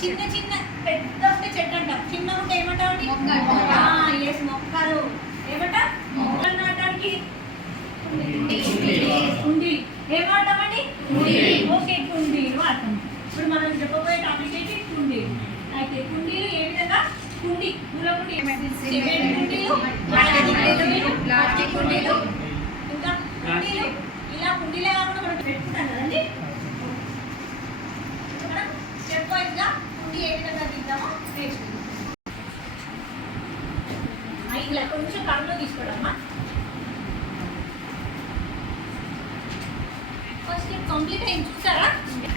చిన్న చిన్న పెద్ద ఉంటే చెట్టు అంటాం. చిన్న ఉంటే ఏమంటామండి? ఎస్ మొక్కలు. ఏమంటాం? మొక్కలు నాటడానికి కుండీ. ఏమంటామండి? ఓకే కుండీలు అంటాం ఇప్పుడు మనం చెప్పబోయే టాపిక్ ఏంటి? కుండీలు అయితే కుండీలు ఏ విధంగా? కుండీ. పూల కుండీ. కుండీలు ప్లాస్టిక్ కుండీలు ఇంకా కుండీలు ఇలా కుండీలే కాకుండా మనం పెట్టుకుంటాం కదండి ఇప్పుడు మనం స్టెప్ వైజ్ గా కుండీ ఏ విధంగా తీద్దామో నేర్చుకుందాం ఆ, ఇలా కొంచెం కడుపులో తీసుకోవడమ్మా ఫస్ట్ కంప్లీట్ అయింది చూసారా అండి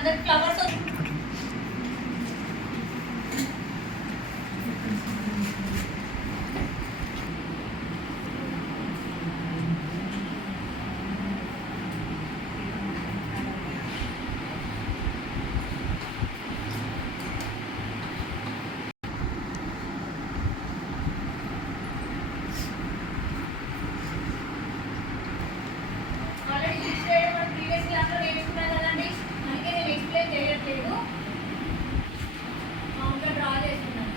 ఇది అందరి ఫ్లవర్స్ ఆల్రెడీ ఫిక్స్ చేయడం మనం ప్రీవియస్ ఎక్స్ప్లెయిన్ చేయట్లేదు మామూలుగా డ్రా చేస్తున్నాను.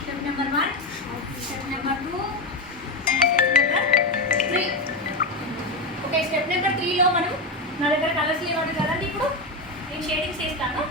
Step number one step number two three okay step number త్రీలో మనం నా దగ్గర కలర్స్ లేవాలి కదండి ఇప్పుడు. నేను షేడింగ్స్ చేస్తాను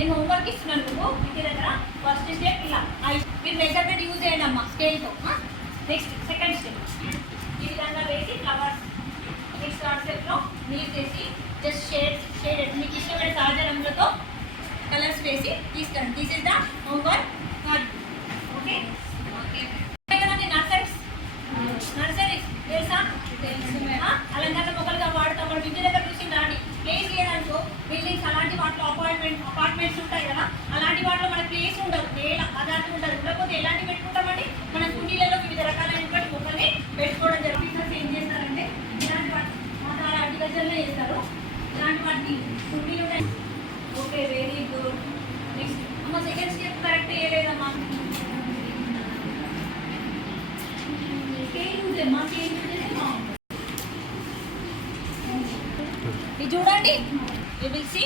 నేను హోంవర్క్ ఇస్తున్నాను మీకు ఇంటి దగ్గర ఫస్ట్ స్టెప్ ఇలా. ఐ- మీరు మెజర్మెంట్ యూజ్ చేయండి అమ్మా స్కేల్తో నెక్స్ట్ సెకండ్ స్టెప్ ఈ విధంగా వేసి ఫ్లవర్స్ నెక్స్ట్ థర్డ్ స్టెప్లో నీట్ చేసి జస్ట్ షేడ్ షేడ్ మీకు ఇష్టమైన సహజ రంగులతో కలర్స్ వేసి తీసుకురండి this is the homework okay okay కదండి నర్సరీస్ నర్సరీస్ తెలుసా ఆ, అలంకరణ మొక్కలుగా వాడతాం మనం ఇంటి దగ్గర చూసి రాండి ప్లేస్ లేదనుకో బిల్డింగ్స్ అలాంటి వాటిలో అపార్ట్మెంట్ అపార్ట్మెంట్స్ ఉంటాయి కదా అలాంటి వాటిలో మనకి ప్లేస్ ఉండదు నేల అలాంటి ఉండదు. ఉండకపోతే ఎలాంటి పెట్టుకుంటామండి మన కుండీలలో వివిధ రకాలైనటువంటి మొక్కల్ని పెట్టుకోవడం జరుగుతుంది ఏం చేస్తారంటే ఇలాంటి వాటి మన అగ్రికల్చర్లో చేస్తారు. ఇలాంటి వాటిని కుండీలు ఓకే వెరీ గుడ్. నెక్స్ట్. అమ్మ సెకండ్ స్టెప్ కరెక్ట్ చేయలేదమ్మా. ఇది చూడండి. You will see